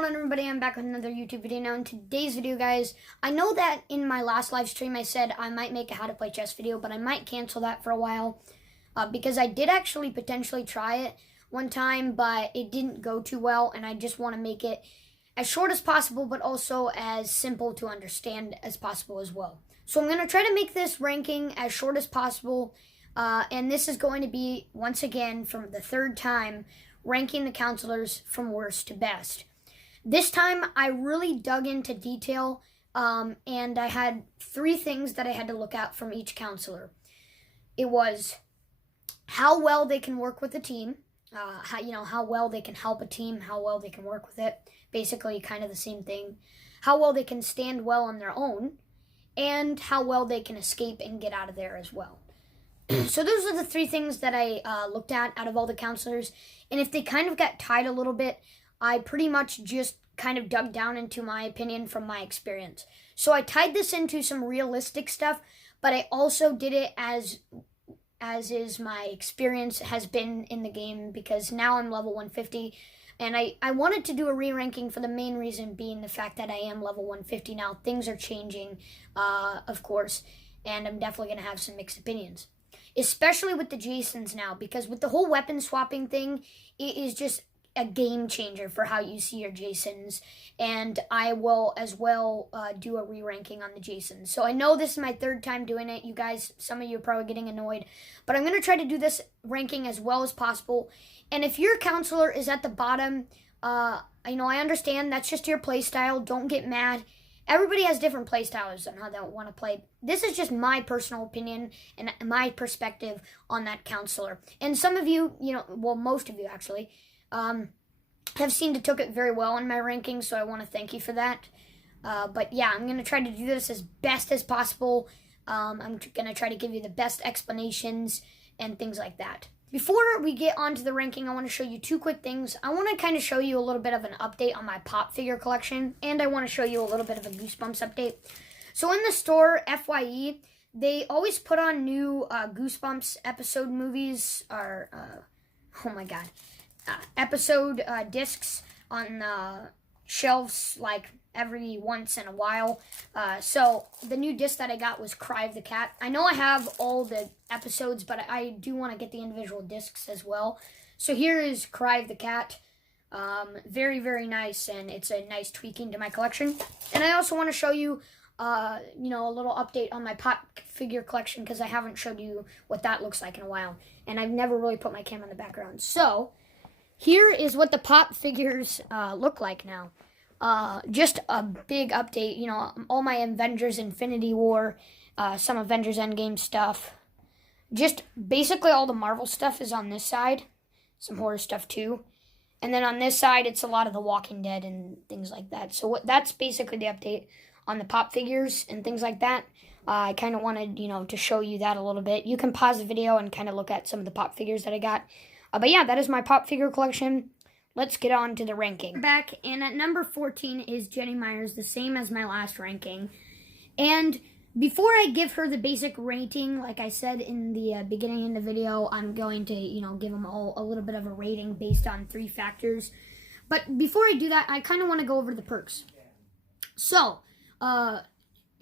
going on, everybody? I'm back with another YouTube video now. In today's video, guys, I know that in my last live stream I said I might make a how to play chess video, but I might cancel that for a while because I did actually potentially try it one time, but it didn't go too well, and I just want to make it as short as possible, but also as simple to understand as possible as well. So I'm going to try to make this ranking as short as possible, and this is going to be, once again, from the third time, ranking the counselors from worst to best. This time, I really dug into detail, and I had 3 things that I had to look at from each counselor. It was how well they can work with a team, how well they can help a team, how well they can work with it, basically kind of the same thing, how well they can stand well on their own, and how well they can escape and get out of there as well. So those are the 3 things that I looked at out of all the counselors. And if they kind of got tied a little bit, I pretty much just kind of dug down into my opinion from my experience. So I tied this into some realistic stuff, but I also did it as is my experience has been in the game, because now I'm level 150. And I wanted to do a re-ranking for the main reason being the fact that I am level 150 now. Things are changing, of course, and I'm definitely going to have some mixed opinions. Especially with the Jasons now, because with the whole weapon swapping thing, it is just a game changer for how you see your Jasons, and I will as well do a re-ranking on the Jasons. So I know this is my 3rd time doing it. You guys, some of you are probably getting annoyed, but I'm going to try to do this ranking as well as possible. And if your counselor is at the bottom, I understand that's just your play style. Don't get mad. Everybody has different play styles on how they want to play. This is just my personal opinion and my perspective on that counselor. And some of you, most of you actually, have seemed to took it very well in my rankings, so I want to thank you for that. But yeah, I'm going to try to do this as best as possible. I'm going to try to give you the best explanations and things like that. Before we get on to the ranking, I want to show you 2 quick things. I want to kind of show you a little bit of an update on my pop figure collection, and I want to show you a little bit of a Goosebumps update. So in the store, FYE, they always put on new Goosebumps episode movies, or, oh my god, episode discs on shelves, like, every once in a while. So the new disc that I got was Cry of the Cat. I know I have all the episodes, but I do want to get the individual discs as well. So here is Cry of the Cat. Very, very nice, and it's a nice tweaking to my collection. And I also want to show you, a little update on my pop figure collection, because I haven't showed you what that looks like in a while. And I've never really put my camera in the background. So here is what the pop figures look like now. Just a big update, all my Avengers Infinity War, some Avengers Endgame stuff. Just basically all the Marvel stuff is on this side. Some horror stuff too. And then on this side, it's a lot of The Walking Dead and things like that. So that's basically the update on the pop figures and things like that. I kind of wanted, to show you that a little bit. You can pause the video and kind of look at some of the pop figures that I got. But yeah, that is my pop figure collection. Let's get on to the ranking. Back, and at number 14 is Jenny Myers, the same as my last ranking. And before I give her the basic rating, like I said in the beginning of the video, I'm going to, give them all a little bit of a rating based on 3 factors. But before I do that, I kind of want to go over the perks. So,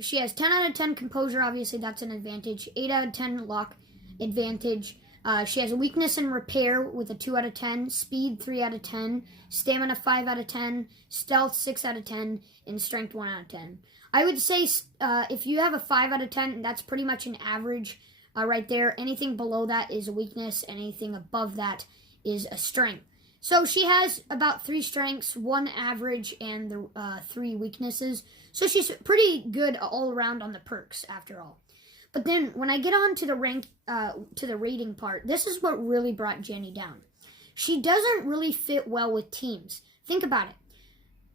she has 10 out of 10 composure, obviously that's an advantage. 8 out of 10 luck, advantage. She has a weakness and repair with a 2 out of 10, speed 3 out of 10, stamina 5 out of 10, stealth 6 out of 10, and strength 1 out of 10. I would say if you have a 5 out of 10, that's pretty much an average right there. Anything below that is a weakness, and anything above that is a strength. So she has about 3 strengths, 1 average, and the 3 weaknesses. So she's pretty good all around on the perks, after all. But then when I get on to the rating part, this is what really brought Jenny down. She doesn't really fit well with teams. Think about it.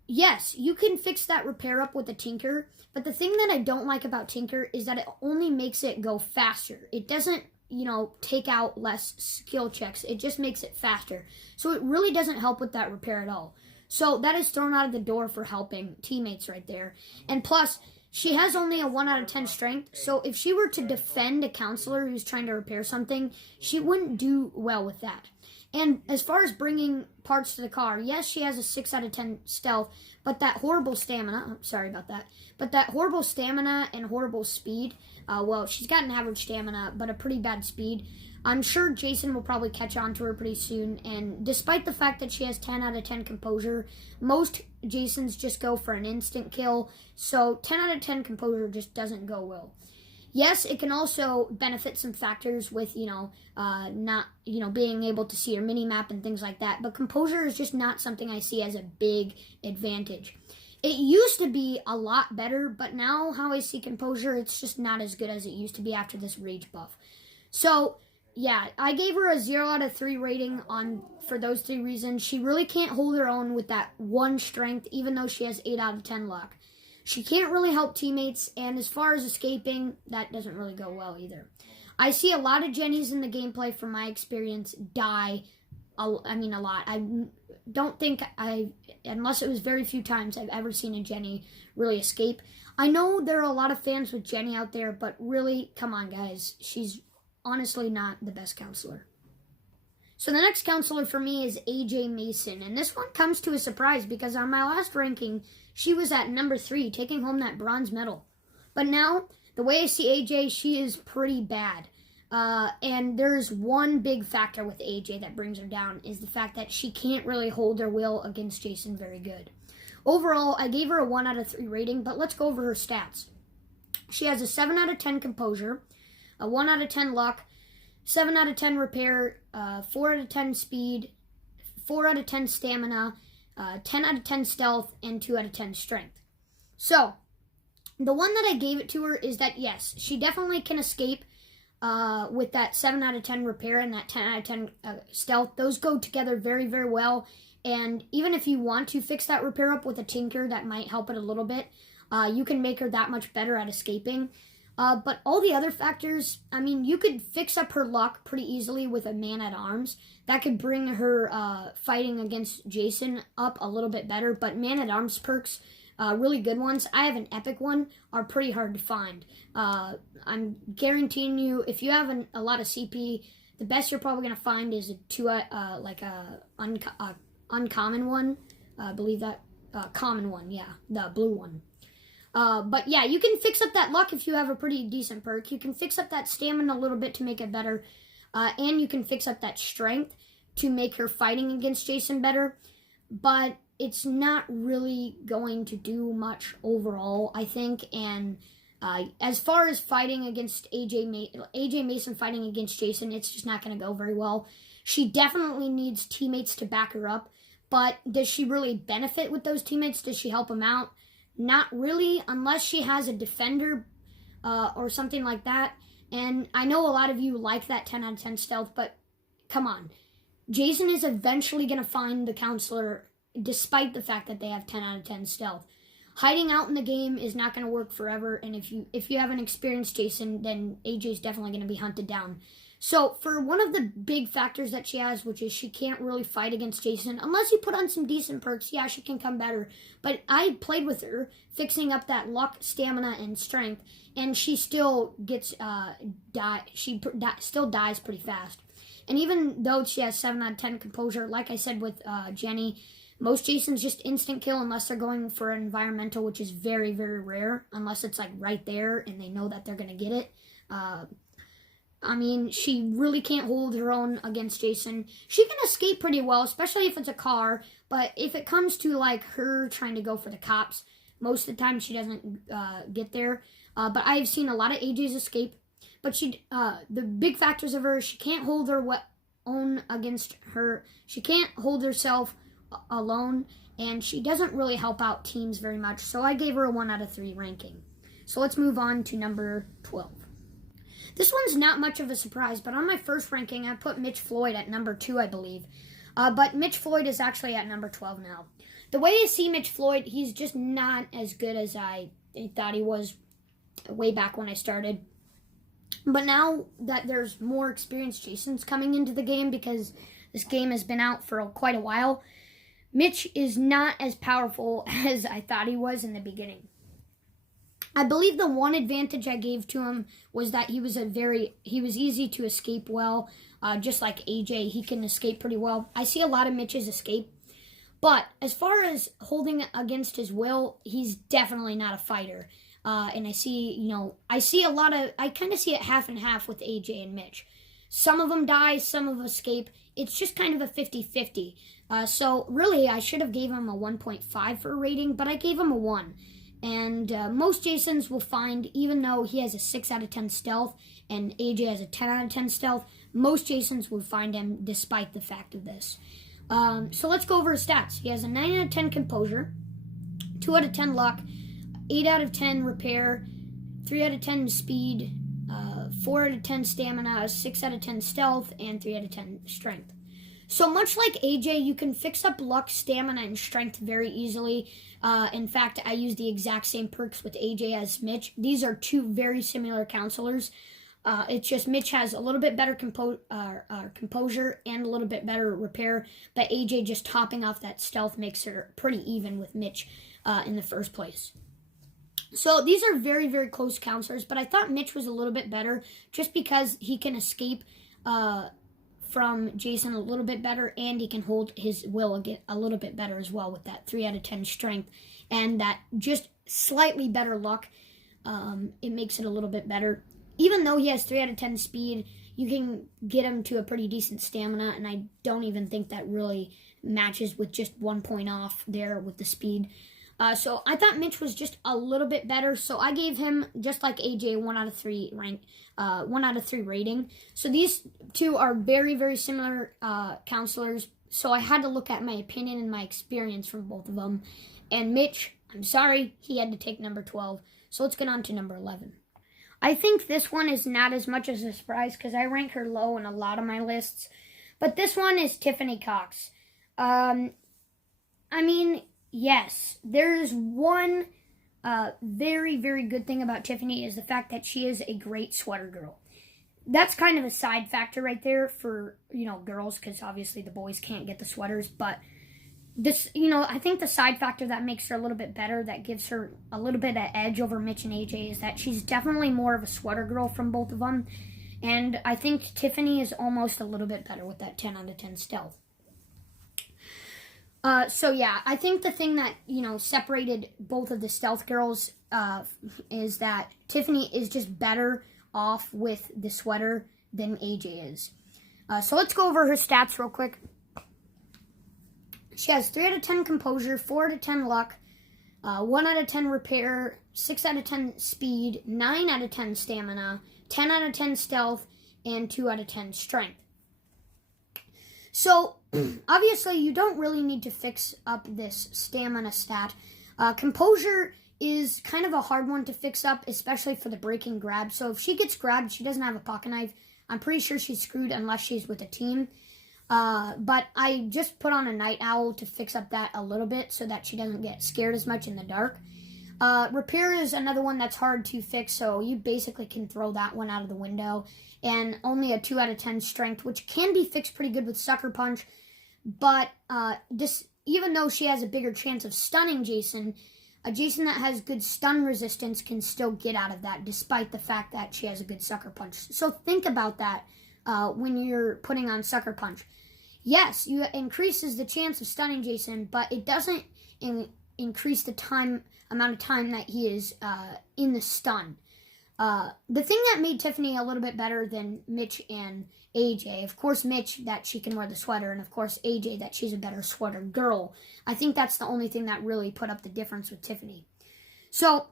Yes, you can fix that repair up with a Tinker, but the thing that I don't like about Tinker is that it only makes it go faster. It doesn't, take out less skill checks. It just makes it faster. So it really doesn't help with that repair at all. So that is thrown out of the door for helping teammates right there. And plus, she has only a 1 out of 10 strength, so if she were to defend a counselor who's trying to repair something, she wouldn't do well with that. And as far as bringing parts to the car, yes, she has a 6 out of 10 stealth, but that horrible stamina, sorry about that, but that horrible stamina and horrible speed, well, she's got an average stamina, but a pretty bad speed. I'm sure Jason will probably catch on to her pretty soon, and despite the fact that she has 10 out of 10 composure, most Jasons just go for an instant kill, so 10 out of 10 composure just doesn't go well. Yes, it can also benefit some factors with, not, being able to see your mini-map and things like that, but composure is just not something I see as a big advantage. It used to be a lot better, but now how I see composure, it's just not as good as it used to be after this rage buff. So, yeah, I gave her a 0 out of 3 rating for those 3 reasons. She really can't hold her own with that 1 strength, even though she has 8 out of 10 luck. She can't really help teammates, and as far as escaping, that doesn't really go well either. I see a lot of Jennies in the gameplay, from my experience, die. A lot. I don't think unless it was very few times, I've ever seen a Jenny really escape. I know there are a lot of fans with Jenny out there, but really, come on, guys. She's honestly not the best counselor. So the next counselor for me is AJ Mason, and this one comes to a surprise because on my last ranking, she was at number 3, taking home that bronze medal. But now, the way I see AJ, she is pretty bad. And there's one big factor with AJ that brings her down, is the fact that she can't really hold her will against Jason very good. Overall, I gave her a 1 out of 3 rating, but let's go over her stats. She has a 7 out of 10 composure, a 1 out of 10 luck, 7 out of 10 repair, 4 out of 10 speed, 4 out of 10 stamina, 10 out of 10 stealth, and 2 out of 10 strength. So, the one that I gave it to her is that, yes, she definitely can escape with that 7 out of 10 repair and that 10 out of 10 stealth. Those go together very, very well. And even if you want to fix that repair up with a tinker, that might help it a little bit. You can make her that much better at escaping. But all the other factors, you could fix up her luck pretty easily with a man-at-arms. That could bring her fighting against Jason up a little bit better. But man-at-arms perks, really good ones, I have an epic one, are pretty hard to find. I'm guaranteeing you, if you have a lot of CP, the best you're probably going to find is uncommon one. I believe that. Common one, yeah, the blue one. But yeah, you can fix up that luck if you have a pretty decent perk. You can fix up that stamina a little bit to make it better. And you can fix up that strength to make her fighting against Jason better. But it's not really going to do much overall, I think. And as far as fighting against AJ Mason fighting against Jason, it's just not going to go very well. She definitely needs teammates to back her up. But does she really benefit with those teammates? Does she help them out? Not really, unless she has a defender or something like that. And I know a lot of you like that 10 out of 10 stealth, but come on. Jason is eventually going to find the counselor despite the fact that they have 10 out of 10 stealth. Hiding out in the game is not going to work forever, and if you have an experienced Jason, then AJ's definitely going to be hunted down. So for one of the big factors that she has, which is she can't really fight against Jason, unless you put on some decent perks, yeah, she can come better. But I played with her, fixing up that luck, stamina, and strength, and she still gets still dies pretty fast. And even though she has 7 out of 10 composure, like I said with Jenny, most Jasons just instant kill unless they're going for an environmental, which is very, very rare, unless it's like right there and they know that they're going to get it. She really can't hold her own against Jason. She can escape pretty well, especially if it's a car, but if it comes to like her trying to go for the cops, most of the time she doesn't get there. But I've seen a lot of AJs escape. But the big factors of her, she can't hold her own against her. She can't hold herself alone, and she doesn't really help out teams very much. So I gave her a 1 out of 3 ranking. So let's move on to number 12. This one's not much of a surprise, but on my first ranking, I put Mitch Floyd at number 2, I believe. But Mitch Floyd is actually at number 12 now. The way I see Mitch Floyd, he's just not as good as I thought he was way back when I started. But now that there's more experienced Jasons coming into the game, because this game has been out for quite a while, Mitch is not as powerful as I thought he was in the beginning. I believe the one advantage I gave to him was that he was easy to escape well, just like AJ. He can escape pretty well. I see a lot of Mitch's escape, but as far as holding against his will, he's definitely not a fighter. And I kind of see it half and half with AJ and Mitch. Some of them die, some of them escape. It's just kind of a 50-50. So really, I should have gave him a 1.5 for a rating, but I gave him a 1. And most Jasons will find, even though he has a 6 out of 10 stealth and AJ has a 10 out of 10 stealth, most Jasons will find him despite the fact of this. So let's go over his stats. He has a 9 out of 10 composure, 2 out of 10 luck, 8 out of 10 repair, 3 out of 10 speed, 4 out of 10 stamina, 6 out of 10 stealth, and 3 out of 10 strength. So much like AJ, you can fix up luck, stamina, and strength very easily. In fact, I use the exact same perks with AJ as Mitch. These are two very similar counselors. It's just Mitch has a little bit better composure and a little bit better repair, but AJ just topping off that stealth makes her pretty even with Mitch in the first place. So these are very, very close counselors, but I thought Mitch was a little bit better just because he can escape from Jason a little bit better, and he can hold his will a little bit better as well with that 3 out of 10 strength and that just slightly better luck. It makes it a little bit better. Even though he has 3 out of 10 speed, you can get him to a pretty decent stamina, and I don't even think that really matches with just 1 point off there with the speed. So I thought Mitch was just a little bit better, so I gave him, just like AJ, 1 out of 3 1 out of 3 rating. So these two are very, very similar counselors, so I had to look at my opinion and my experience from both of them. And Mitch, I'm sorry, he had to take number 12. So let's get on to number 11. I think this one is not as much as a surprise because I rank her low in a lot of my lists. But this one is Tiffany Cox. Yes, there's one very, very good thing about Tiffany is the fact that she is a great sweater girl. That's kind of a side factor right there for, girls, because obviously the boys can't get the sweaters. But this, I think the side factor that makes her a little bit better, that gives her a little bit of edge over Mitch and AJ, is that she's definitely more of a sweater girl from both of them. And I think Tiffany is almost a little bit better with that 10 out of 10 stealth. I think the thing that, separated both of the stealth girls is that Tiffany is just better off with the sweater than AJ is. So let's go over her stats real quick. She has 3 out of 10 composure, 4 out of 10 luck, 1 out of 10 repair, 6 out of 10 speed, 9 out of 10 stamina, 10 out of 10 stealth, and 2 out of 10 strength. So, obviously, you don't really need to fix up this stamina stat. Composure is kind of a hard one to fix up, especially for the breaking grab. So, if she gets grabbed, she doesn't have a pocket knife. I'm pretty sure she's screwed unless she's with a team. But I just put on a night owl to fix up that a little bit so that she doesn't get scared as much in the dark. Repair is another one that's hard to fix, so you basically can throw that one out of the window. And only a 2 out of 10 strength, which can be fixed pretty good with Sucker Punch. But even though she has a bigger chance of stunning Jason, a Jason that has good stun resistance can still get out of that, despite the fact that she has a good Sucker Punch. So think about that when you're putting on Sucker Punch. Yes, it increases the chance of stunning Jason, but it doesn't increase the amount of time that he is in the stun. The thing that made Tiffany a little bit better than Mitch and AJ, of course Mitch, that she can wear the sweater, and of course AJ, that she's a better sweater girl. I think that's the only thing that really put up the difference with Tiffany. So,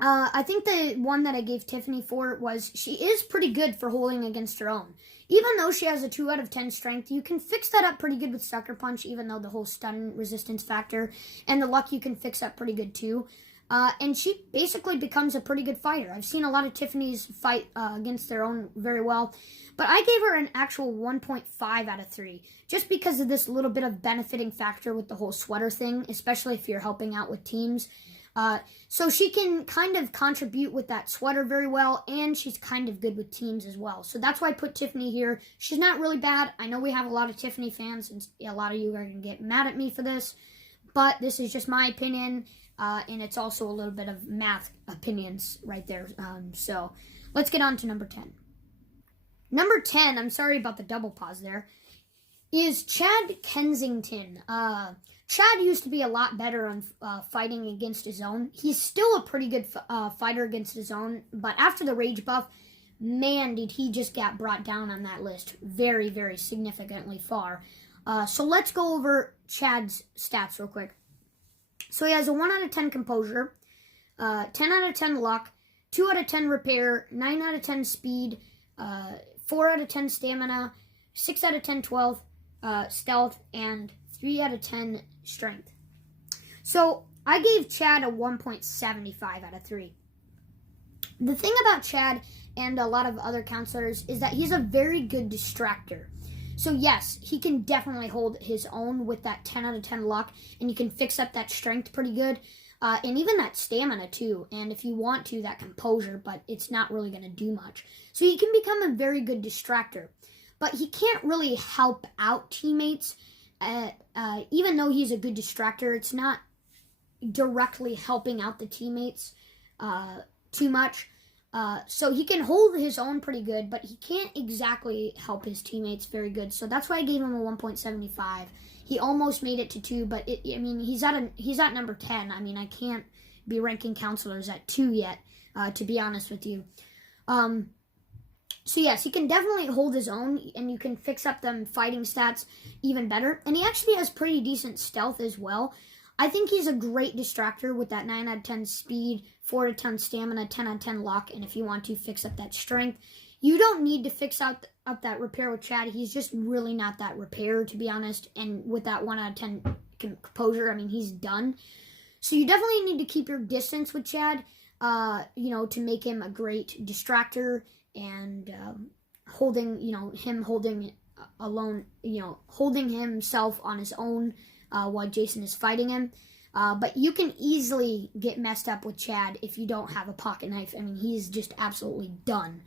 I think the one that I gave Tiffany for was she is pretty good for holding against her own. Even though she has a 2 out of 10 strength, you can fix that up pretty good with Sucker Punch, even though the whole stun resistance factor and the luck you can fix up pretty good too. And she basically becomes a pretty good fighter. I've seen a lot of Tiffany's fight against their own very well. But I gave her an actual 1.5 out of 3. Just because of this little bit of benefiting factor with the whole sweater thing. Especially if you're helping out with teams. So she can kind of contribute with that sweater very well. And she's kind of good with teams as well. So that's why I put Tiffany here. She's not really bad. I know we have a lot of Tiffany fans. And a lot of you are going to get mad at me for this. But this is just my opinion. and it's also a little bit of math opinions right there. So let's get on to number 10. Number 10, I'm sorry about the double pause there, is Chad Kensington. Chad used to be a lot better on fighting against his own. He's still a pretty good fighter against his own, but after the rage buff, man, did he just get brought down on that list very, very significantly far. So let's go over Chad's stats real quick. So he has a 1 out of 10 composure, 10 out of 10 luck, 2 out of 10 repair, 9 out of 10 speed, 4 out of 10 stamina, 6 out of 10 stealth, and 3 out of 10 strength. So I gave Chad a 1.75 out of 3. The thing about Chad and a lot of other counselors is that he's a very good distractor. So yes, he can definitely hold his own with that 10 out of 10 luck, and you can fix up that strength pretty good, and even that stamina too, and if you want to, that composure, but it's not really going to do much. So he can become a very good distractor, but he can't really help out teammates. Even though he's a good distractor, it's not directly helping out the teammates too much. So he can hold his own pretty good, but he can't exactly help his teammates very good. So that's why I gave him a 1.75. He almost made it to 2, but he's at number 10. I mean, I can't be ranking counselors at 2 yet, to be honest with you. So yes, he can definitely hold his own, and you can fix up them fighting stats even better. And he actually has pretty decent stealth as well. I think he's a great distractor with that 9 out of 10 speed, 4 out of 10 stamina, 10 out of 10 luck, and if you want to fix up that strength. You don't need to fix up that repair with Chad. He's just really not that repair, to be honest. And with that 1 out of 10 composure, I mean, he's done. So you definitely need to keep your distance with Chad, to make him a great distractor and holding himself on his own while Jason is fighting him. But you can easily get messed up with Chad if you don't have a pocket knife. I mean, he's just absolutely done.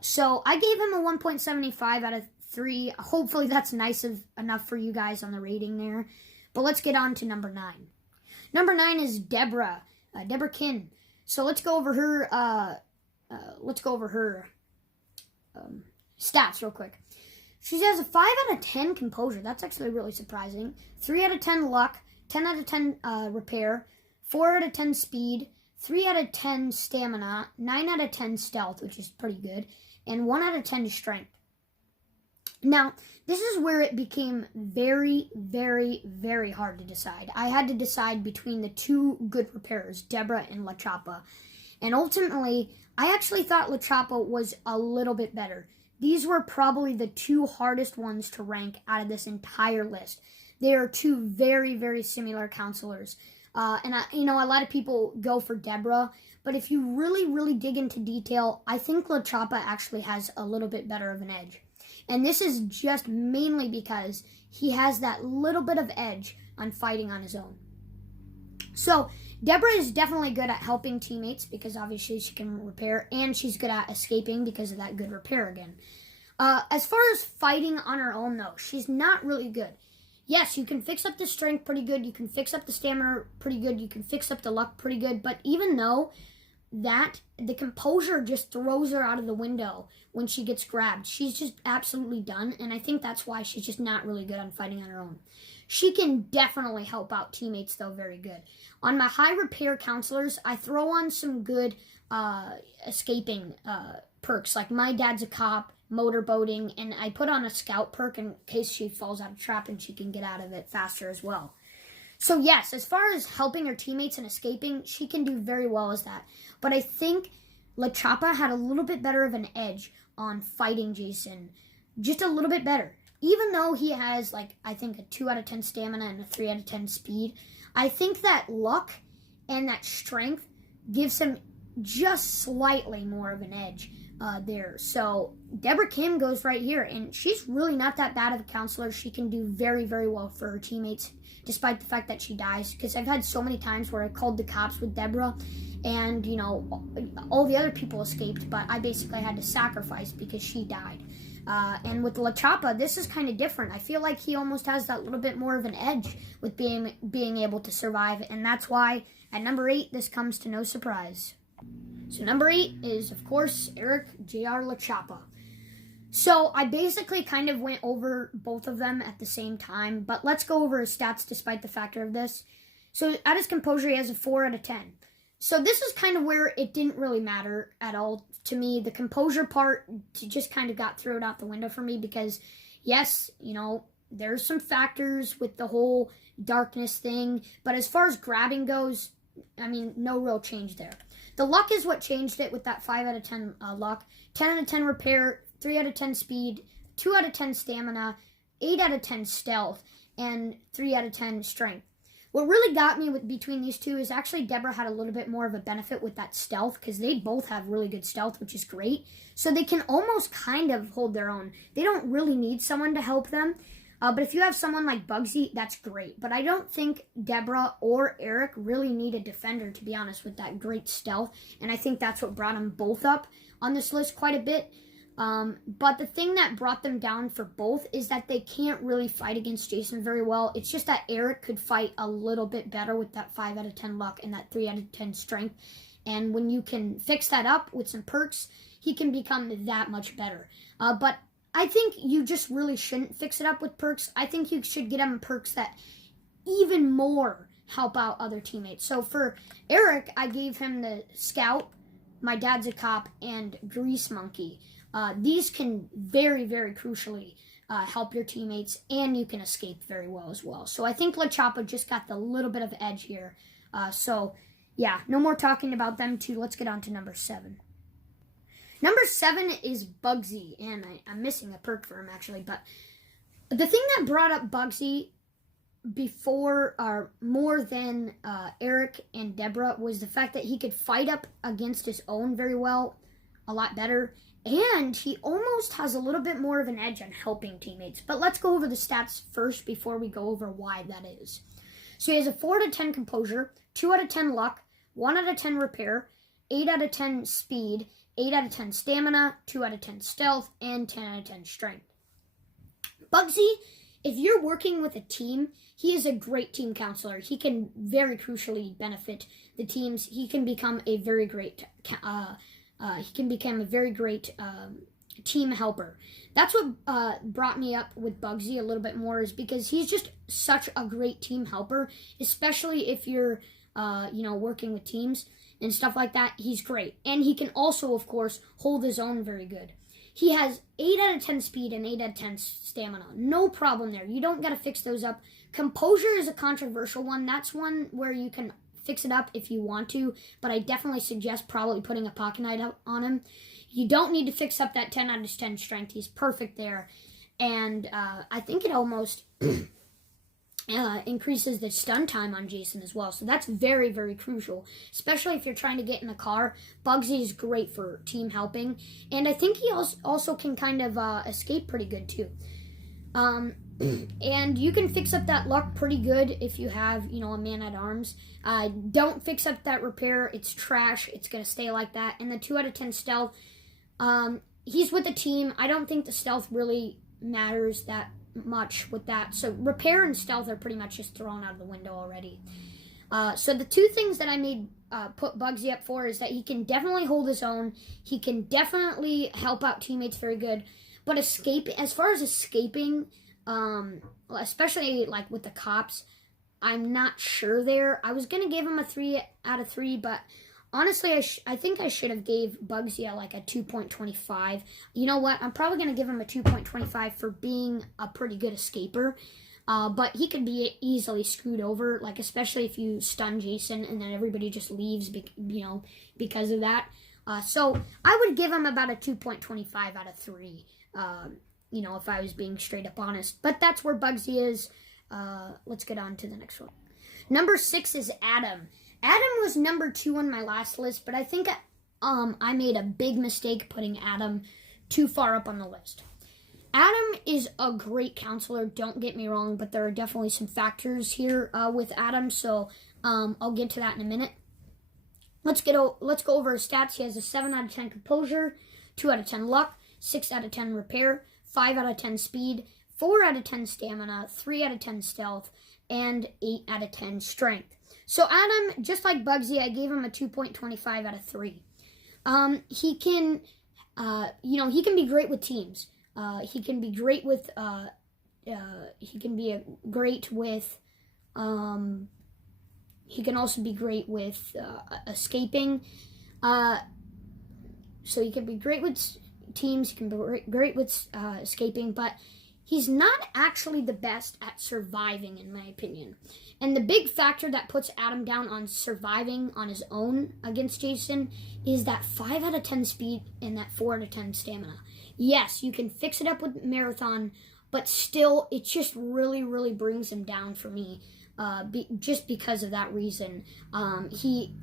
So I gave him a 1.75 out of 3. Hopefully that's enough for you guys on the rating there. But let's get on to number 9. Number 9 is Deborah. Deborah Kin. So let's go over her stats real quick. She has a 5 out of 10 composure. That's actually really surprising. 3 out of 10 luck, 10 out of 10 repair, 4 out of 10 speed, 3 out of 10 stamina, 9 out of 10 stealth, which is pretty good, and 1 out of 10 strength. Now, this is where it became very, very, very hard to decide. I had to decide between the 2 good repairers, Deborah and La Chapa. And ultimately, I actually thought La Chapa was a little bit better. These were probably the 2 hardest ones to rank out of this entire list. They are 2 very, very similar counselors. And a lot of people go for Deborah, but if you really, really dig into detail, I think La Chapa actually has a little bit better of an edge. And this is just mainly because he has that little bit of edge on fighting on his own. So Deborah is definitely good at helping teammates because obviously she can repair, and she's good at escaping because of that good repair again. As far as fighting on her own, though, she's not really good. Yes, you can fix up the strength pretty good, you can fix up the stamina pretty good, you can fix up the luck pretty good, but even though that, the composure just throws her out of the window when she gets grabbed. She's just absolutely done, and I think that's why she's just not really good on fighting on her own. She can definitely help out teammates, though, very good. On my high repair counselors, I throw on some good escaping perks, like My Dad's a Cop, motorboating, and I put on a scout perk in case she falls out of a trap and she can get out of it faster as well. So yes, as far as helping her teammates and escaping, she can do very well as that. But I think La Chapa had a little bit better of an edge on fighting Jason. Just a little bit better. Even though he has, I think a 2 out of 10 stamina and a 3 out of 10 speed, I think that luck and that strength gives him just slightly more of an edge there. So Deborah Kim goes right here, and she's really not that bad of a counselor. She can do very, very well for her teammates, despite the fact that she dies, because I've had so many times where I called the cops with Deborah, and, all the other people escaped, but I basically had to sacrifice because she died. And with La Chapa, this is kind of different. I feel like he almost has that little bit more of an edge with being able to survive, and that's why At number 8, this comes to no surprise. So number 8 is, of course, Eric J.R. LaChapa. So I basically kind of went over both of them at the same time, but let's go over his stats despite the factor of this. So at his composure, he has a 4 out of 10. So this is kind of where it didn't really matter at all to me. The composure part just kind of got thrown out the window for me because, yes, you know, there's some factors with the whole darkness thing, but as far as grabbing goes, I mean, no real change there. The luck is what changed it with that 5 out of 10 luck, 10 out of 10 repair, 3 out of 10 speed, 2 out of 10 stamina, 8 out of 10 stealth, and 3 out of 10 strength. What really got me between these two is actually Deborah had a little bit more of a benefit with that stealth because they both have really good stealth, which is great. So they can almost kind of hold their own. They don't really need someone to help them. But if you have someone like Bugsy, that's great. But I don't think Deborah or Eric really need a defender, to be honest, with that great stealth. And I think that's what brought them both up on this list quite a bit. But the thing that brought them down for both is that they can't really fight against Jason very well. It's just that Eric could fight a little bit better with that 5 out of 10 luck and that 3 out of 10 strength. And when you can fix that up with some perks, he can become that much better. But I think you just really shouldn't fix it up with perks. I think you should get him perks that even more help out other teammates. So for Eric, I gave him the Scout, My Dad's a Cop, and Grease Monkey. These can very, very crucially help your teammates, and you can escape very well as well. So I think LaChapa just got the little bit of edge here. So yeah, no more talking about them two. Let's get on to number 7. Number 7 is Bugsy, and I'm missing a perk for him actually, but the thing that brought up Bugsy before or more than Eric and Deborah was the fact that he could fight up against his own very well, a lot better, and he almost has a little bit more of an edge on helping teammates. But let's go over the stats first before we go over why that is. So he has a 4 out of 10 composure, 2 out of 10 luck, 1 out of 10 repair, 8 out of 10 speed, 8 out of 10 stamina, 2 out of 10 stealth, and 10 out of 10 strength. Bugsy, if you're working with a team, he is a great team counselor. He can very crucially benefit the teams. He can become a very great team helper. That's what brought me up with Bugsy a little bit more, is because he's just such a great team helper, especially if you're working with teams and stuff like that. He's great. And he can also, of course, hold his own very good. He has 8 out of 10 speed and 8 out of 10 stamina. No problem there. You don't got to fix those up. Composure is a controversial one. That's one where you can fix it up if you want to, but I definitely suggest probably putting a pocket knife on him. You don't need to fix up that 10 out of 10 strength. He's perfect there. And I think it almost increases the stun time on Jason as well. So that's very, very crucial, especially if you're trying to get in a car. Bugsy is great for team helping. And I think he also can kind of escape pretty good too. And you can fix up that luck pretty good if you have, a man-at-arms. Don't fix up that repair. It's trash. It's going to stay like that. And the 2 out of 10 stealth, he's with the team. I don't think the stealth really matters that much with that. So repair and stealth are pretty much just thrown out of the window already. So the two things that I made put Bugsy up for is that he can definitely hold his own. He can definitely help out teammates very good. But as far as escaping, especially like with the cops, I'm not sure there. I was gonna give him a 3 out of 3, but honestly, I think I should have gave Bugsy like a 2.25. You know what? I'm probably gonna give him a 2.25 for being a pretty good escaper. But he could be easily screwed over, like especially if you stun Jason and then everybody just leaves, because of that. So I would give him about a 2.25 out of 3. If I was being straight up honest. But that's where Bugsy is. Let's get on to the next one. Number 6 is Adam. Adam was number 2 on my last list, but I think I made a big mistake putting Adam too far up on the list. Adam is a great counselor, don't get me wrong, but there are definitely some factors here with Adam, so I'll get to that in a minute. Let's go over his stats. He has a 7 out of 10 composure, 2 out of 10 luck, 6 out of 10 repair, 5 out of 10 speed, 4 out of 10 stamina, 3 out of 10 stealth, and 8 out of 10 strength. So Adam, just like Bugsy, I gave him a 2.25 out of 3. He can, he can be great with teams. He can be great with, he can also be great with escaping. So he can be great with teams. He can be great with escaping, but he's not actually the best at surviving, in my opinion. And the big factor that puts Adam down on surviving on his own against Jason is that 5 out of 10 speed and that 4 out of 10 stamina. Yes, you can fix it up with Marathon, but still, it just really, really brings him down for me. Just because of that reason.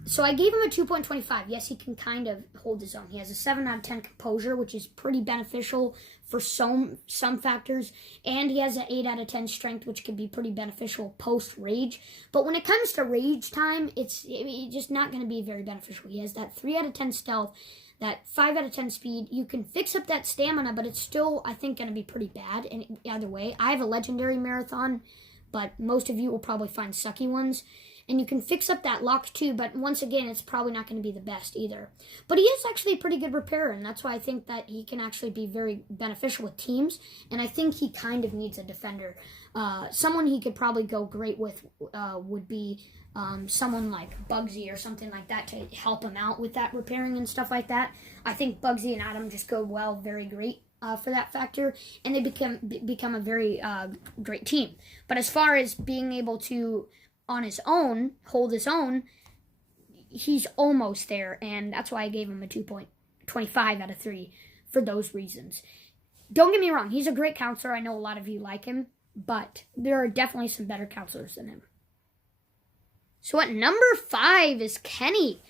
So I gave him a 2.25. Yes, he can kind of hold his own. He has a 7 out of 10 composure, which is pretty beneficial for some factors. And he has an 8 out of 10 strength, which can be pretty beneficial post-rage. But when it comes to rage time, it's just not going to be very beneficial. He has that 3 out of 10 stealth, that 5 out of 10 speed. You can fix up that stamina, but it's still, I think, going to be pretty bad. And either way, I have a legendary Marathon, but most of you will probably find sucky ones. And you can fix up that luck too, but once again, it's probably not going to be the best either. But he is actually a pretty good repairer, and that's why I think that he can actually be very beneficial with teams. And I think he kind of needs a defender. Someone he could probably go great with would be someone like Bugsy or something like that to help him out with that repairing and stuff like that. I think Bugsy and Adam just go well, very great. For that factor, and they become a very great team. But as far as being able to, on his own, hold his own, he's almost there, and that's why I gave him a 2.25 out of 3 for those reasons. Don't get me wrong, he's a great counselor. I know a lot of you like him, but there are definitely some better counselors than him. So at number 5 is Kenny.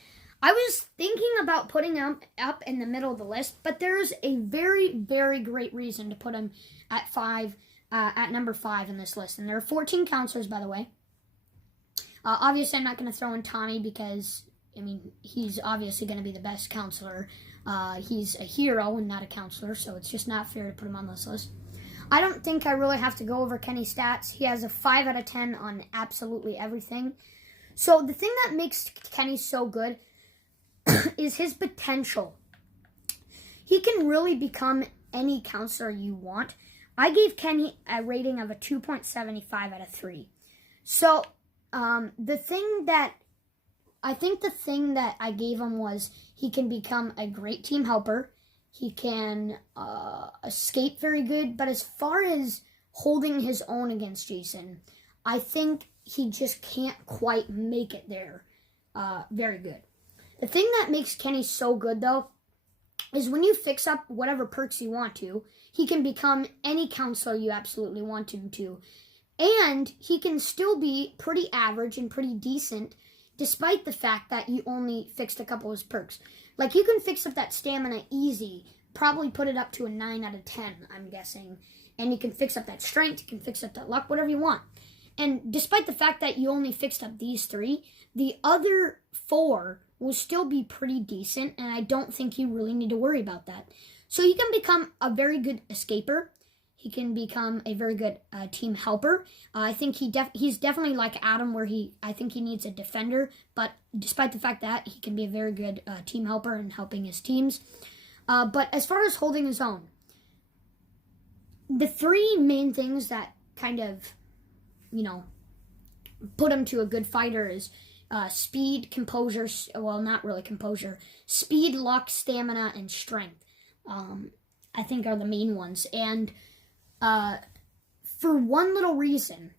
I was thinking about putting him up in the middle of the list, but there's a very, very great reason to put him at number 5 in this list. And there are 14 counselors, by the way. Obviously, I'm not going to throw in Tommy because, he's obviously going to be the best counselor. He's a hero and not a counselor, so it's just not fair to put him on this list. I don't think I really have to go over Kenny's stats. He has a 5 out of 10 on absolutely everything. So the thing that makes Kenny so good is his potential. He can really become any counselor you want. I gave Kenny a rating of a 2.75 out of 3. So, the thing that I gave him was he can become a great team helper. He can escape very good. But as far as holding his own against Jason, I think he just can't quite make it there very good. The thing that makes Kenny so good, though, is when you fix up whatever perks you want to, he can become any counselor you absolutely want him to. And he can still be pretty average and pretty decent, despite the fact that you only fixed a couple of his perks. Like, you can fix up that stamina easy, probably put it up to a 9 out of 10, I'm guessing. And you can fix up that strength, you can fix up that luck, whatever you want. And despite the fact that you only fixed up these 3, the other 4 will still be pretty decent, and I don't think you really need to worry about that. So he can become a very good escaper. He can become a very good team helper. I think he's definitely like Adam, where I think he needs a defender, but despite the fact that he can be a very good team helper and helping his teams. But as far as holding his own, the 3 main things that kind of, put him to a good fighter is speed, composure, well, not really composure, speed, luck, stamina, and strength, I think are the main ones. And for one little reason,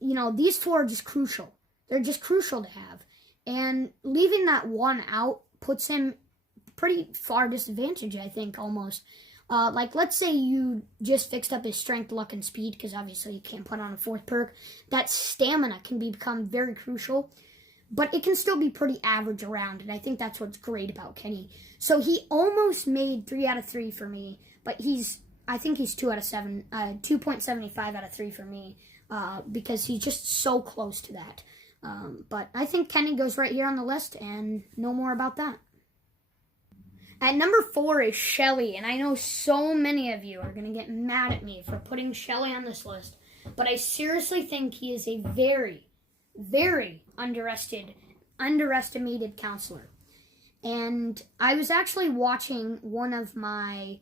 these 4 are just crucial. They're just crucial to have. And leaving that one out puts him pretty far disadvantage, I think, almost. Like, let's say you just fixed up his strength, luck, and speed, because obviously you can't put on a 4th perk. That stamina can become very crucial, but it can still be pretty average around, and I think that's what's great about Kenny. So he almost made 3 out of 3 for me, but I think he's 2 out of 7, 2.75 out of 3 for me, because he's just so close to that. But I think Kenny goes right here on the list, and no more about that. At number 4 is Shelly, and I know so many of you are going to get mad at me for putting Shelly on this list, but I seriously think he is a very, very underestimated counselor. And I was actually watching one of my,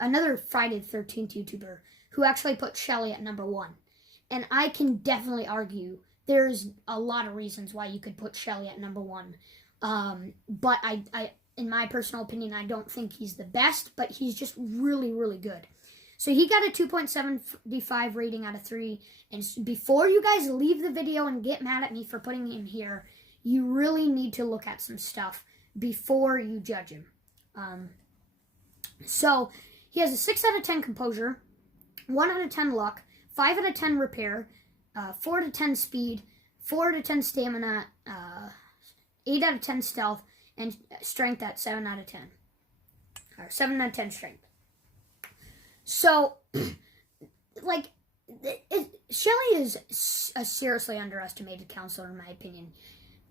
another Friday the 13th YouTuber who actually put Shelly at number 1. And I can definitely argue there's a lot of reasons why you could put Shelly at number 1. But I, in my personal opinion, I don't think he's the best, but he's just really, really good. So he got a 2.75 rating out of 3. And before you guys leave the video and get mad at me for putting him here, you really need to look at some stuff before you judge him. So he has a 6 out of 10 composure, 1 out of 10 luck, 5 out of 10 repair, 4 out of 10 speed, 4 out of 10 stamina, 8 out of 10 stealth, and strength at 7 out of 10. Or 7 out of 10 strength. So, like, Shelly is a seriously underestimated counselor in my opinion.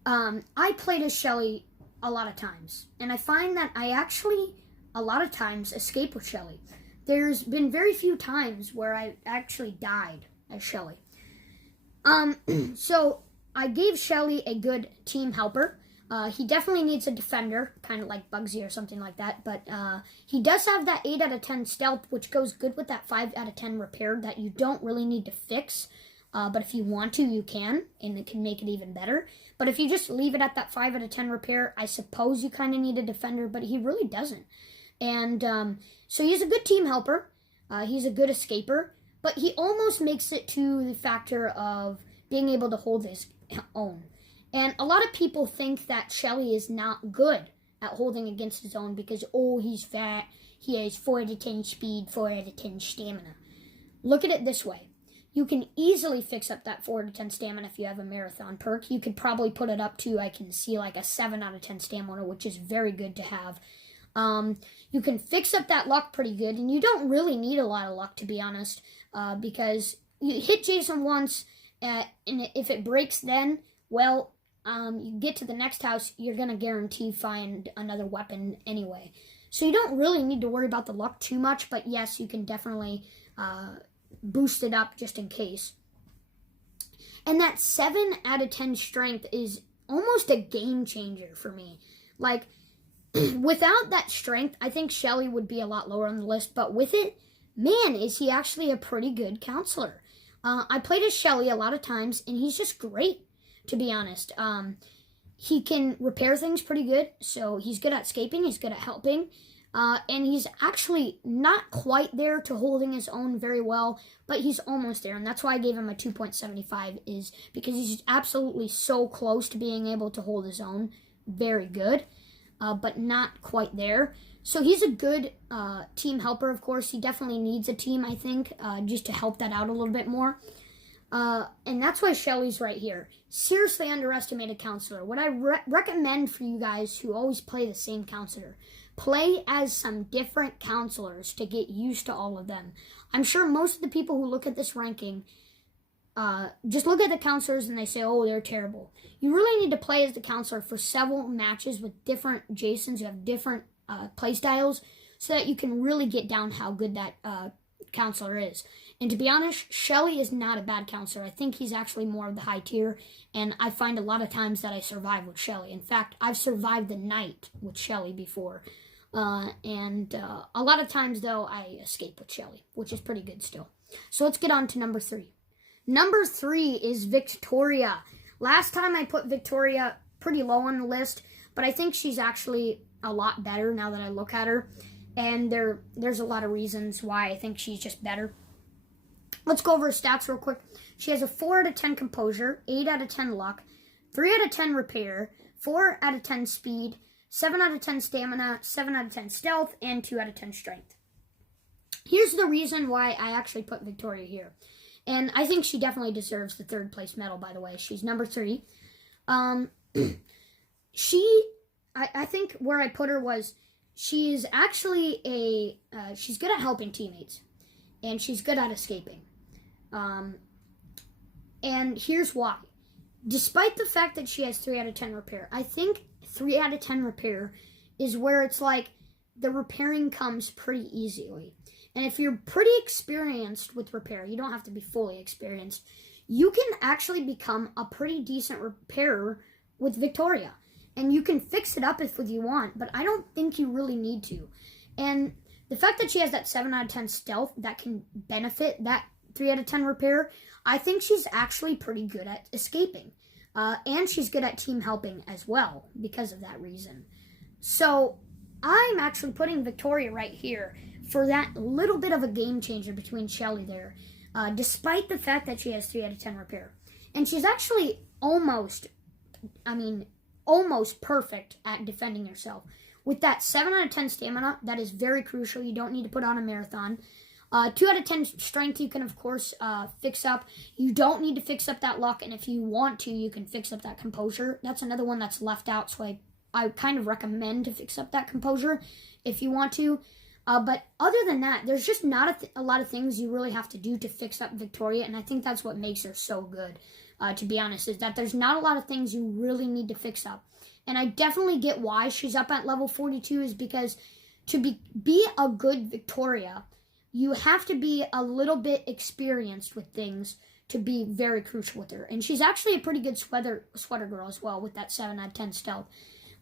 I played as Shelly a lot of times, and I find that I actually, a lot of times, escape with Shelly. There's been very few times where I actually died as Shelly. So I gave Shelly a good team helper. He definitely needs a defender, kind of like Bugsy or something like that, but he does have that 8 out of 10 stealth, which goes good with that 5 out of 10 repair that you don't really need to fix, but if you want to, you can, and it can make it even better. But if you just leave it at that 5 out of 10 repair, I suppose you kind of need a defender, but he really doesn't. And so he's a good team helper, he's a good escaper, but he almost makes it to the factor of being able to hold his own. And a lot of people think that Shelly is not good at holding against his own because, oh, he's fat, he has 4 out of 10 speed, 4 out of 10 stamina. Look at it this way. You can easily fix up that 4 out of 10 stamina if you have a marathon perk. You could probably put it up to, I can see, like a 7 out of 10 stamina, which is very good to have. You can fix up that luck pretty good, and you don't really need a lot of luck, to be honest, because you hit Jason once, and if it breaks then, well, you get to the next house, you're going to guarantee find another weapon anyway. So you don't really need to worry about the luck too much, but yes, you can definitely boost it up just in case. And that 7 out of 10 strength is almost a game changer for me. Like, without that strength, I think Shelly would be a lot lower on the list, but with it, man, is he actually a pretty good counselor. I played as Shelly a lot of times, and he's just great, to be honest. He can repair things pretty good, so he's good at escaping, he's good at helping, and he's actually not quite there to holding his own very well, but he's almost there, and that's why I gave him a 2.75, is because he's absolutely so close to being able to hold his own. Very good. But not quite there. So he's a good team helper, of course. He definitely needs a team, I think, just to help that out a little bit more. And that's why Shelly's right here. Seriously underestimated counselor. What I recommend for you guys who always play the same counselor, play as some different counselors to get used to all of them. I'm sure most of the people who look at this ranking just look at the counselors and they say, oh, they're terrible. You really need to play as the counselor for several matches with different Jasons. You have different play styles so that you can really get down how good that counselor is. And to be honest, Shelly is not a bad counselor. I think he's actually more of the high tier, and I find a lot of times that I survive with Shelly. In fact, I've survived the night with Shelly before. And a lot of times, though, I escape with Shelly, which is pretty good still. So let's get on to number 3. Number 3 is Victoria. Last time I put Victoria pretty low on the list, but I think she's actually a lot better now that I look at her. And there's a lot of reasons why I think she's just better. Let's go over her stats real quick. She has a 4 out of 10 composure, 8 out of 10 luck, 3 out of 10 repair, 4 out of 10 speed, 7 out of 10 stamina, 7 out of 10 stealth, and 2 out of 10 strength. Here's the reason why I actually put Victoria here. And I think she definitely deserves the 3rd place medal, by the way. She's number 3. I think where I put her was, she is actually she's good at helping teammates. And she's good at escaping. And here's why. Despite the fact that she has 3 out of 10 repair, I think 3 out of 10 repair is where it's like the repairing comes pretty easily. And if you're pretty experienced with repair, you don't have to be fully experienced, you can actually become a pretty decent repairer with Victoria. And you can fix it up if you want, but I don't think you really need to. And the fact that she has that 7 out of 10 stealth that can benefit that 3 out of 10 repair, I think she's actually pretty good at escaping. And she's good at team helping as well because of that reason. So I'm actually putting Victoria right here for that little bit of a game changer between Shelly there, despite the fact that she has 3 out of 10 repair. And she's actually almost perfect at defending herself. With that 7 out of 10 stamina, that is very crucial. You don't need to put on a marathon. 2 out of 10 strength, you can, of course, fix up. You don't need to fix up that luck, and if you want to, you can fix up that composure. That's another one that's left out, so I kind of recommend to fix up that composure if you want to. But other than that, there's just not a lot of things you really have to do to fix up Victoria, and I think that's what makes her so good, to be honest, is that there's not a lot of things you really need to fix up. And I definitely get why she's up at level 42, is because to be a good Victoria, you have to be a little bit experienced with things to be very crucial with her. And she's actually a pretty good sweater girl as well with that 7 out of 10 stealth.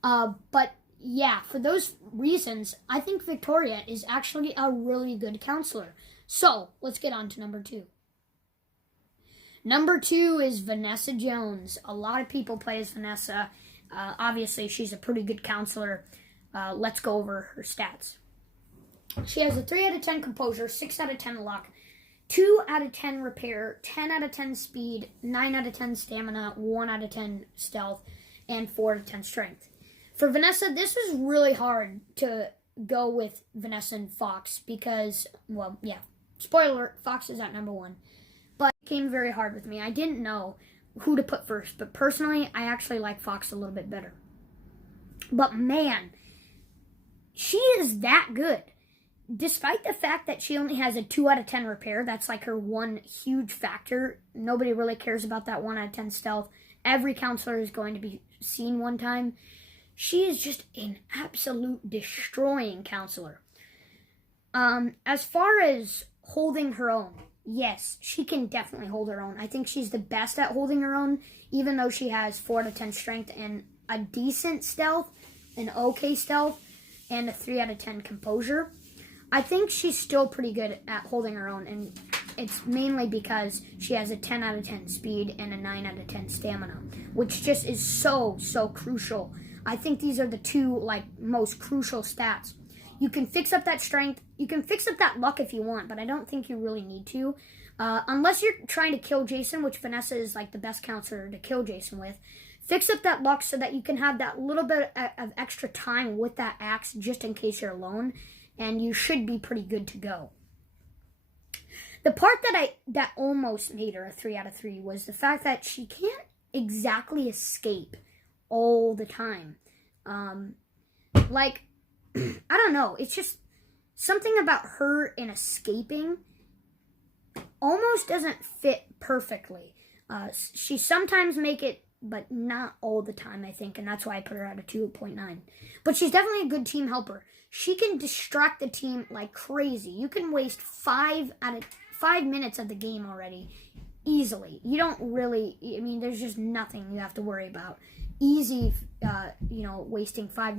But yeah, for those reasons, I think Victoria is actually a really good counselor. So let's get on to number 2. Number 2 is Vanessa Jones. A lot of people play as Vanessa. Obviously, she's a pretty good counselor. Let's go over her stats. She has a 3 out of 10 composure, 6 out of 10 luck, 2 out of 10 repair, 10 out of 10 speed, 9 out of 10 stamina, 1 out of 10 stealth, and 4 out of 10 strength. For Vanessa, this was really hard to go with Vanessa and Fox because, well, yeah, spoiler alert, Fox is at number 1. But it came very hard with me. I didn't know who to put first, but personally, I actually like Fox a little bit better. But man, she is that good. Despite the fact that she only has a 2 out of 10 repair, that's like her one huge factor. Nobody really cares about that 1 out of 10 stealth. Every counselor is going to be seen one time. She is just an absolute destroying counselor. As far as holding her own, yes, she can definitely hold her own. I think she's the best at holding her own, even though she has 4 out of 10 strength and a decent stealth, an okay stealth, and a 3 out of 10 composure. I think she's still pretty good at holding her own, and it's mainly because she has a 10 out of 10 speed and a 9 out of 10 stamina, which just is so crucial. I think these are the 2 most crucial stats. You can fix up that strength, you can fix up that luck if you want, but I don't think you really need to. Unless you're trying to kill Jason, which Vanessa is like the best counselor to kill Jason with. Fix up that luck so that you can have that little bit of extra time with that axe just in case you're alone, and you should be pretty good to go. The part that almost made her a 3 out of 3 was the fact that she can't exactly escape all the time. I don't know, it's just something about her in escaping almost doesn't fit perfectly. She sometimes make it, but not all the time, I think, and that's why I put her at a 2.9. But she's definitely a good team helper. She can distract the team like crazy. You can waste 5 minutes of the game already easily. You don't really, there's just nothing you have to worry about. Easy, wasting 5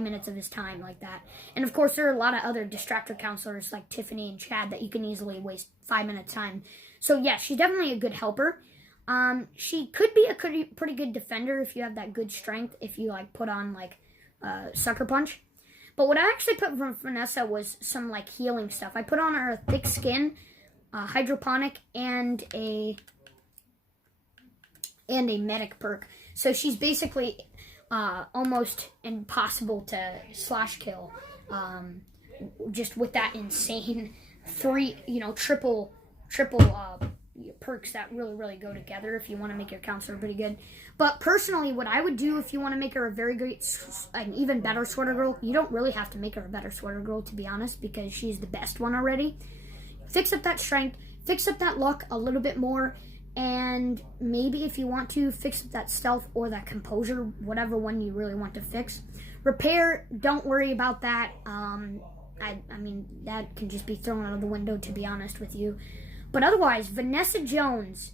minutes of his time like that. And of course, there are a lot of other distractor counselors like Tiffany and Chad that you can easily waste 5 minutes time. So yeah, she's definitely a good helper. She could be a pretty good defender if you have that good strength, if you put on Sucker Punch. But what I actually put from Vanessa was some healing stuff. I put on her a thick skin, hydroponic, and a medic perk. So she's basically almost impossible to slash kill, just with that insane triple perks that really go together if you want to make your counselor pretty good. But personally, what I would do if you want to make her a very great, an even better sweater girl, you don't really have to make her a better sweater girl, to be honest, because she's the best one already. Fix up that strength, fix up that luck a little bit more, and maybe if you want to, fix up that stealth or that composure, whatever one you really want to fix. Repair, don't worry about that. That can just be thrown out of the window, to be honest with you. But otherwise, Vanessa Jones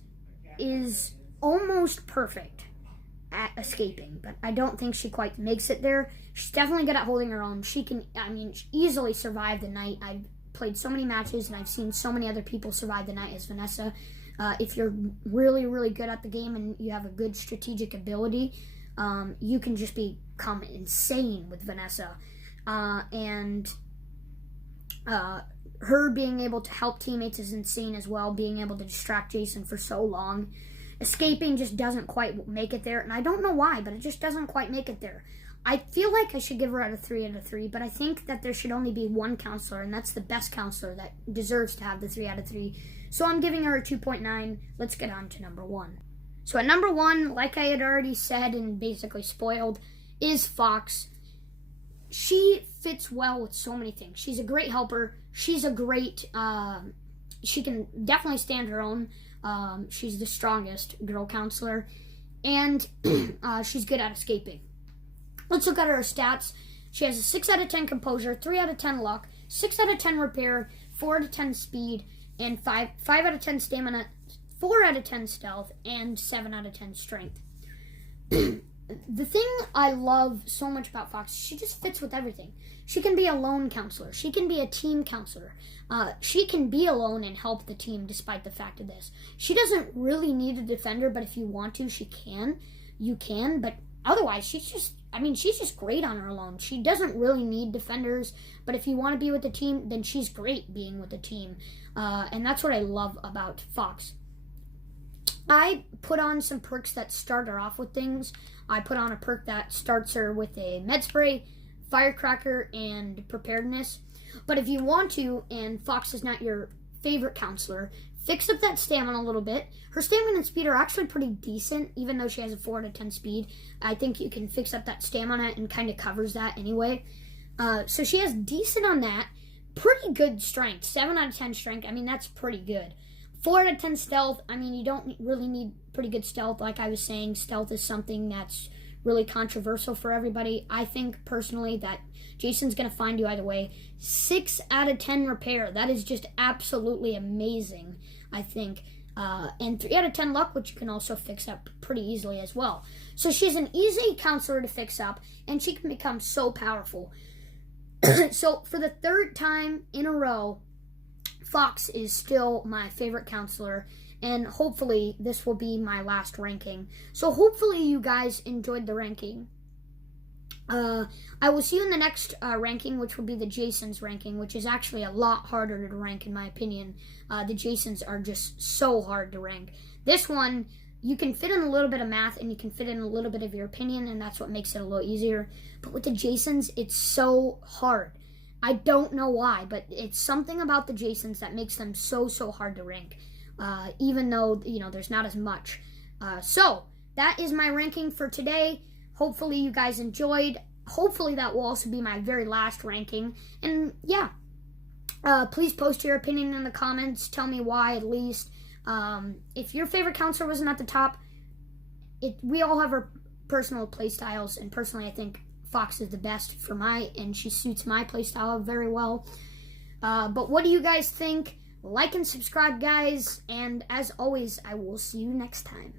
is almost perfect at escaping, but I don't think she quite makes it there. She's definitely good at holding her own. She can, easily survive the night. I've played so many matches, and I've seen so many other people survive the night as Vanessa. If you're really, really good at the game and you have a good strategic ability, you can just become insane with Vanessa. Her being able to help teammates is insane as well, being able to distract Jason for so long. Escaping just doesn't quite make it there, and I don't know why, but it just doesn't quite make it there. I feel like I should give her a 3 out of 3, but I think that there should only be one counselor, and that's the best counselor that deserves to have the 3 out of 3. So I'm giving her a 2.9. Let's get on to number 1. So at number 1, like I had already said and basically spoiled, is Fox. She fits well with so many things. She's a great helper. She's a great, she can definitely stand her own. She's the strongest girl counselor, and she's good at escaping. Let's look at her stats. She has a 6 out of 10 composure, 3 out of 10 luck, 6 out of 10 repair, 4 out of 10 speed, and 5 out of 10 stamina, 4 out of 10 stealth, and 7 out of 10 strength. The thing I love so much about Fox, she just fits with everything. She can be a lone counselor. She can be a team counselor. She can be alone and help the team despite the fact of this. She doesn't really need a defender, but if you want to, she can. You can, but otherwise, she's just great on her own. She doesn't really need defenders, but if you want to be with the team, then she's great being with the team. And that's what I love about Fox. I put on some perks that start her off with things. I put on a perk that starts her with a med spray, firecracker, and preparedness. But if you want to, and Fox is not your favorite counselor, fix up that stamina a little bit. Her stamina and speed are actually pretty decent, even though she has a 4 out of 10 speed. I think you can fix up that stamina and kind of covers that anyway. So she has decent on that. Pretty good strength. 7 out of 10 strength. That's pretty good. 4 out of 10 stealth. You don't really need pretty good stealth. Like I was saying, stealth is something that's really controversial for everybody. I think personally that Jason's going to find you either way. 6 out of 10 repair. That is just absolutely amazing, I think. And 3 out of 10 luck, which you can also fix up pretty easily as well. So she's an easy counselor to fix up, and she can become so powerful. So for the 3rd time in a row, Fox is still my favorite counselor, and hopefully this will be my last ranking. So hopefully you guys enjoyed the ranking. I will see you in the next ranking, which will be the Jason's ranking, which is actually a lot harder to rank in my opinion. The Jasons are just so hard to rank. This one, you can fit in a little bit of math and you can fit in a little bit of your opinion, and that's what makes it a little easier. But with the Jasons, it's so hard. I don't know why, but it's something about the Jasons that makes them so hard to rank, even though, there's not as much. So that is my ranking for today. Hopefully you guys enjoyed. Hopefully that will also be my very last ranking. And yeah, please post your opinion in the comments. Tell me why at least. If your favorite counselor wasn't at the top, we all have our personal play styles, and personally I think Fox is the best and she suits my playstyle very well. But what do you guys think? Like and subscribe, guys, and as always, I will see you next time.